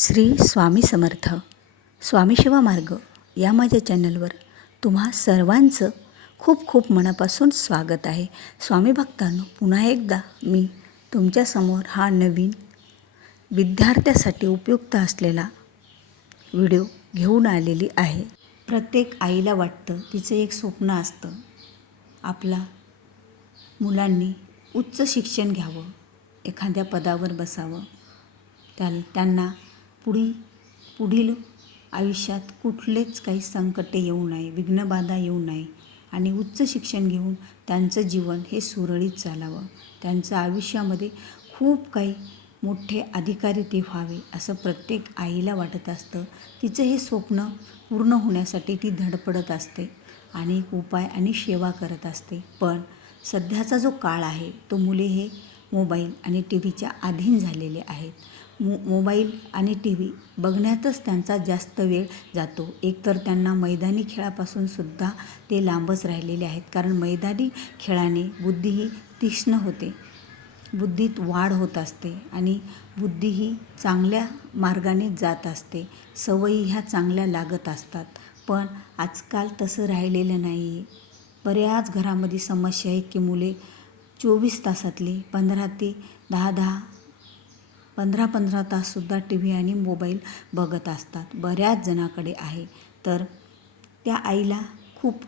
श्री स्वामी समर्थ. स्वामी शिवा मार्ग या माझ्या चॅनलवर तुम्हा सर्वांचं खूप खूप मनापासून स्वागत आहे. स्वामी भक्तांनो पुन्हा एकदा मी तुमच्यासमोर हा नवीन विद्यार्थ्यासाठी उपयुक्त असलेला व्हिडिओ घेऊन आलेली आहे. प्रत्येक आईला वाटतं तिचं एक स्वप्न असतं. आपला मुलांनी उच्च शिक्षण घ्यावं एखाद्या पदावर बसावं त्या त्यांना पुढील पुढील आयुष्यात कुठलेच काही संकटे येऊ नये विघ्नबाधा येऊ नये आणि उच्च शिक्षण घेऊन त्यांचं जीवन हे सुरळीत चालावं. त्यांचं आयुष्यामध्ये खूप काही मोठे अधिकारी ते व्हावे असं प्रत्येक आईला वाटत असतं. तिचं हे स्वप्न पूर्ण होण्यासाठी ती धडपडत असते आणि उपाय आणि सेवा करत असते. पण सध्याचा जो काळ आहे तो मुले हे मोबाईल आणि टी व्हीच्या अधीन झालेले आहेत. मो मोबाईल आणि टी व्ही बघण्यातच त्यांचा जास्त वेळ जातो. एकतर त्यांना मैदानी खेळापासून सुद्धा ते लांबच राहिलेले आहेत. कारण मैदानी खेळाने बुद्धी ही तीक्ष्ण होते. बुद्धीत वाढ होत असते आणि बुद्धी ही चांगल्या मार्गाने जात असते. सवयी ह्या चांगल्या लागत असतात. पण आजकाल तसं राहिलेलं नाही आहे बऱ्याच घरामध्ये समस्या आहेत की मुले चोवीस तासातले पंधरा ते दहा दहा पंधरा पंधरा ताससुद्धा टी व्ही आणि मोबाईल बघत असतात. बऱ्याच जणाकडे आहे. तर त्या आईला खूप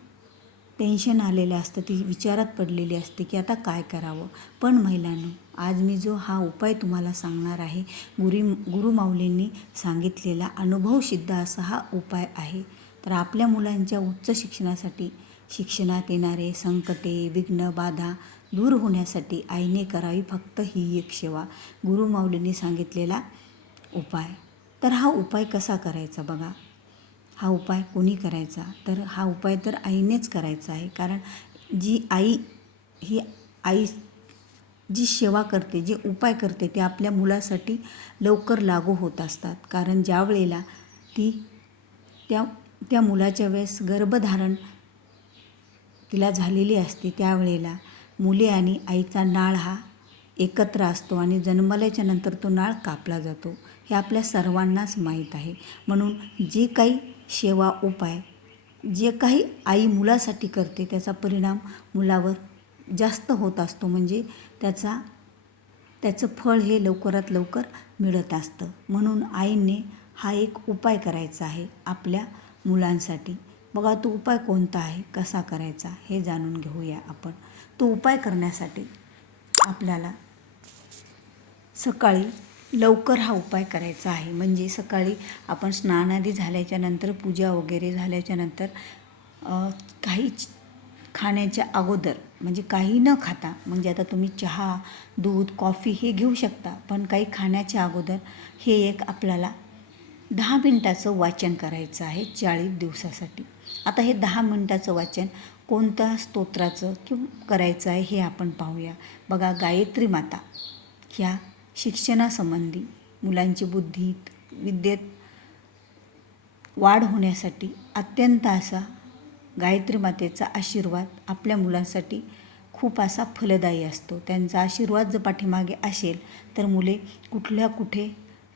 टेन्शन आलेलं असतं. ती विचारात पडलेली असते की आता काय करावं? पण महिलांनो आज मी जो हा उपाय तुम्हाला सांगणार आहे गुरी गुरुमाऊलींनी सांगितलेला अनुभवसिद्ध असा हा उपाय आहे. तर आपल्या मुलांच्या उच्च शिक्षणासाठी शिक्षणात येणारे संकटे विघ्न बाधा दूर होण्यासाठी आईने करावी फक्त ही एक सेवा. गुरुमाऊलीने सांगितलेला उपाय. तर हा उपाय कसा करायचा बघा. हा उपाय कोणी करायचा? तर हा उपाय तर आईनेच करायचा आहे. कारण जी आई ही आई जी सेवा करते जे उपाय करते ते आपल्या मुलासाठी लवकर लागू होत असतात. कारण ज्या वेळेला ती त्या त्या मुलाच्या वेळेस गर्भधारण तिला झालेली असते त्यावेळेला मुले आणि आईचा नाळ हा एकत्र असतो आणि जन्मल्याच्या नंतर तो नाळ कापला जातो. हे आपल्या सर्वांनाच माहीत आहे. म्हणून जे काही सेवा उपाय जे काही आई मुलासाठी करते त्याचा परिणाम मुलावर जास्त होत असतो. म्हणजे त्याचा त्याचं फळ हे लवकरात लवकर मिळत असतं. म्हणून आईने हा एक उपाय करायचा आहे आपल्या मुलांसाठी. बघा तो उपाय कोणता आहे? कसा करायचा? हे जाणून घेऊया आपण. तो उपाय करण्यासाठी आपल्याला सकाळी लवकर हा उपाय करायचा आहे. म्हणजे सकाळी आपण स्नानादी झाल्याच्यानंतर पूजा वगैरे झाल्याच्यानंतर काही खाण्याच्या अगोदर म्हणजे काही न खाता म्हणजे आता तुम्ही चहा दूध कॉफी हे घेऊ शकता पण काही खाण्याच्या अगोदर हे एक आपल्याला दहा मिनटाचं वाचन करायचं आहे चाळीस दिवसासाठी. आता हे दहा मिनटाचं वाचन कोणत्या स्तोत्राचं किंवा करायचं आहे हे आपण पाहूया. बघा गायत्री माता ह्या शिक्षणासंबंधी मुलांची बुद्धीत विद्येत वाढ होण्यासाठी अत्यंत असा गायत्री मातेचा आशीर्वाद आपल्या मुलांसाठी खूप असा फलदायी असतो. त्यांचा आशीर्वाद जर पाठीमागे असेल तर मुले कुठल्या कुठे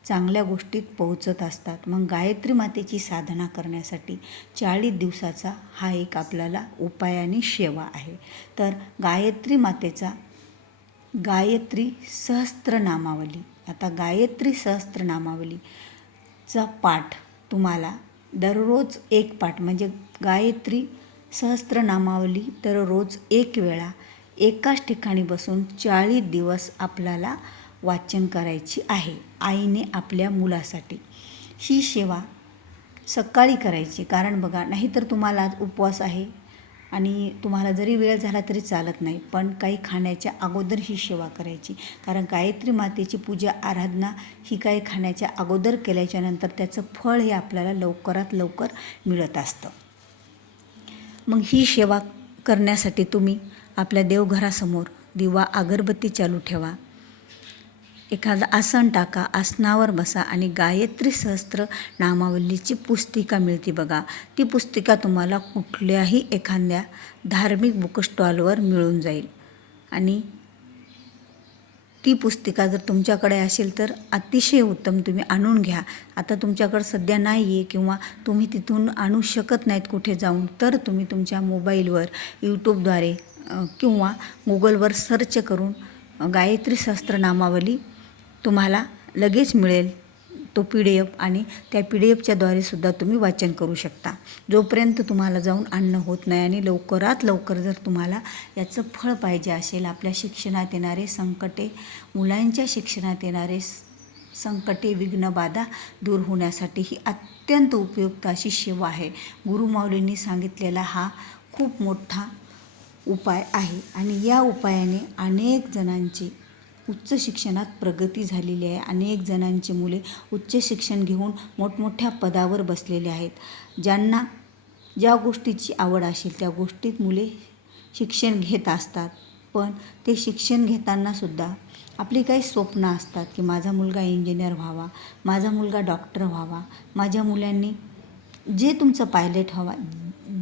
चांगल्या गोष्टीत पोहोचत असतात. मग गायत्री मातेची साधना करण्यासाठी चाळीस दिवसाचा हा एक आपल्याला उपाय आणि सेवा आहे. तर गायत्री मातेचा गायत्री सहस्त्रनामावली. आता गायत्री सहस्त्रनामावलीचा पाठ तुम्हाला दररोज एक पाठ म्हणजे गायत्री सहस्त्रनामावली दररोज एक वेळा एकाच ठिकाणी बसून चाळीस दिवस आपल्याला वाचन करायची आहे आईने आपल्या मुलासाठी. ही सेवा सकाळी करायची कारण बघा नाहीतर तुम्हाला आज उपवास आहे आणि तुम्हाला जरी वेळ झाला तरी चालत नाही पण काही खाण्याच्या अगोदर ही सेवा करायची. कारण गायत्री मातेची पूजा आराधना ही काही खाण्याच्या अगोदर केल्याच्यानंतर त्याचं फळ हे आपल्याला लवकरात लवकर मिळत असतं. मग ही सेवा करण्यासाठी तुम्ही आपल्या देवघरासमोर दिवा अगरबत्ती चालू ठेवा. एखादं आसन टाका आसनावर बसा आणि गायत्री सहस्त्र नामावलीची पुस्तिका मिळते बघा. ती पुस्तिका तुम्हाला कुठल्याही एखाद्या धार्मिक बुक स्टॉलवर मिळून जाईल. आणि ती पुस्तिका जर तुमच्याकडे असेल तर अतिशय उत्तम तुम्ही आणून घ्या. आता तुमच्याकडं सध्या नाही आहे किंवा तुम्ही तिथून आणू शकत नाहीत कुठे जाऊन तर तुम्ही तुमच्या मोबाईलवर यूट्यूबद्वारे किंवा गुगलवर सर्च करून गायत्री सहस्त्र नामावली तुम्हाला लगेच मिळेल तो पी डी एफ आणि त्या पी डी एफच्याद्वारे सुद्धा तुम्ही वाचन करू शकता. जोपर्यंत तुम्हाला जाऊन आणणं होत नाही आणि लवकरात लवकर जर तुम्हाला याचं फळ पाहिजे असेल आपल्या शिक्षणात येणारे संकटे मुलांच्या शिक्षणात येणारे स- संकटे विघ्नबाधा दूर होण्यासाठी ही अत्यंत उपयुक्त अशी सेवा आहे. गुरुमाऊलींनी सांगितलेला हा खूप मोठा उपाय आहे आणि या उपायाने अनेक जणांची उच्च शिक्षणात प्रगती झालेली आहे. अनेक जणांची मुले उच्च शिक्षण घेऊन मोठमोठ्या पदावर बसलेले आहेत. ज्यांना ज्या गोष्टीची आवड असेल त्या गोष्टीत मुले शिक्षण घेत असतात. पण ते शिक्षण घेतानासुद्धा आपली काही स्वप्न असतात की माझा मुलगा इंजिनियर व्हावा माझा मुलगा डॉक्टर व्हावा माझ्या मुलांनी जे तुमचं पायलट व्हावा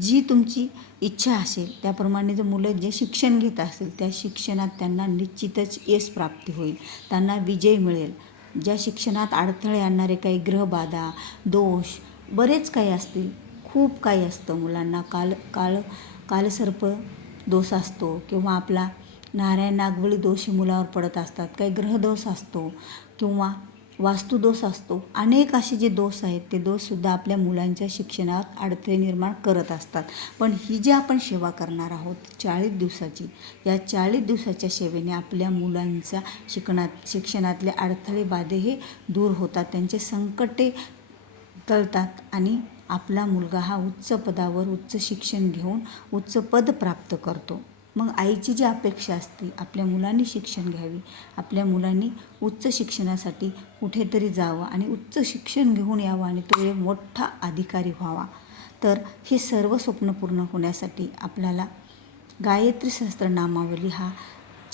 जी तुमची इच्छा असेल त्याप्रमाणे जर मुलं जे शिक्षण घेत असेल त्या शिक्षणात त्यांना निश्चितच यश प्राप्ती होईल. त्यांना विजय मिळेल. ज्या शिक्षणात अडथळे आणणारे काही ग्रहबाधा दोष बरेच काही असतील खूप काही असतं मुलांना. काल काळ कालसर्प दोष असतो किंवा आपला नारायण नागबळी दोष मुलावर पडत असतात. काही ग्रहदोष असतो किंवा वास्तुदोष असतो. अनेक असे जे दोष आहेत ते दोषसुद्धा आपल्या मुलांच्या शिक्षणात अडथळे निर्माण करत असतात. पण ही जी आपण सेवा करणार आहोत चाळीस दिवसाची या चाळीस दिवसाच्या सेवेने आपल्या मुलांच्या शिकणात शिक्षणातले अडथळे बाधे हे दूर होतात. त्यांचे संकटे टळतात आणि आपला मुलगा हा उच्च पदावर उच्च शिक्षण घेऊन उच्च पद प्राप्त करतो. मग आईची जी अपेक्षा असते आपल्या मुलांनी शिक्षण घ्यावी. आपल्या मुलांनी उच्च शिक्षणासाठी कुठेतरी जावं आणि उच्च शिक्षण घेऊन यावं आणि तो एक मोठा अधिकारी व्हावा. तर हे सर्व स्वप्न पूर्ण होण्यासाठी आपल्याला गायत्री सहस्त्रनामावली हा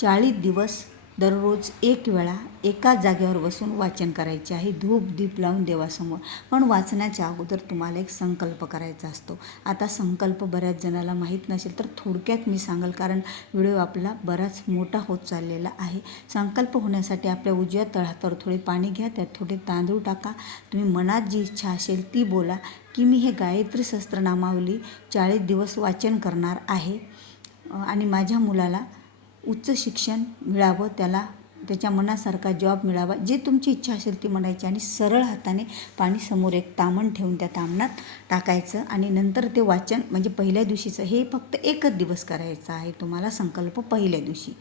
चाळीस दिवस दररोज एक वेळा एकाच जागेवर बसून वाचन करायचे आहे. धूप दीप लावून देवासमोर. पण वाचण्याच्या अगोदर तुम्हाला एक संकल्प करायचा असतो. आता संकल्प बऱ्याच जणाला माहीत नसेल तर थोडक्यात मी सांगेल कारण व्हिडिओ आपला बराच मोठा होत चाललेला आहे. संकल्प होण्यासाठी आपल्या उजव्या तळातर थोडे पाणी घ्या त्यात थोडे तांदूळ टाका. तुम्ही मनात जी इच्छा असेल ती बोला की मी हे गायत्री सहस्त्रनामावली चाळीस दिवस वाचन करणार आहे. आणि माझ्या मुलाला उच्च शिक्षण मिळावं त्याला त्याच्या मनासारखा जॉब मिळावा जे तुमची इच्छा असेल ती म्हणायची आणि सरळ हाताने पाणी समोर एक तामण ठेवून त्या तामणात टाकायचं आणि नंतर ते वाचन म्हणजे पहिल्या दिवशीचं हे फक्त एकच दिवस करायचं आहे तुम्हाला संकल्प पहिल्या दिवशी.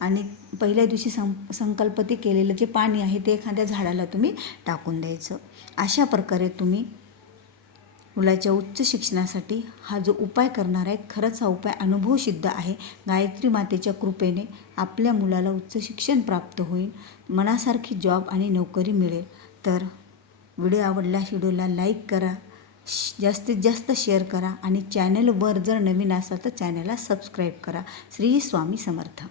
आणि पहिल्या दिवशी सं संकल्प ते केलेलं जे पाणी आहे ते एखाद्या झाडाला तुम्ही टाकून द्यायचं. अशा प्रकारे तुम्ही मुलाच्या उच्च शिक्षणासाठी हा जो उपाय करणार आहे खरंच हा उपाय अनुभवसिद्ध आहे. गायत्री मातेच्या कृपेने आपल्या मुलाला उच्च शिक्षण प्राप्त होईल मनासारखी जॉब आणि नोकरी मिळेल. तर व्हिडिओ आवडल्यास व्हिडिओला लाईक करा श- जास्तीत जास्त शेअर करा आणि चॅनलवर जर नवीन असाल तर चॅनलला सबस्क्राईब करा. श्री स्वामी समर्थ.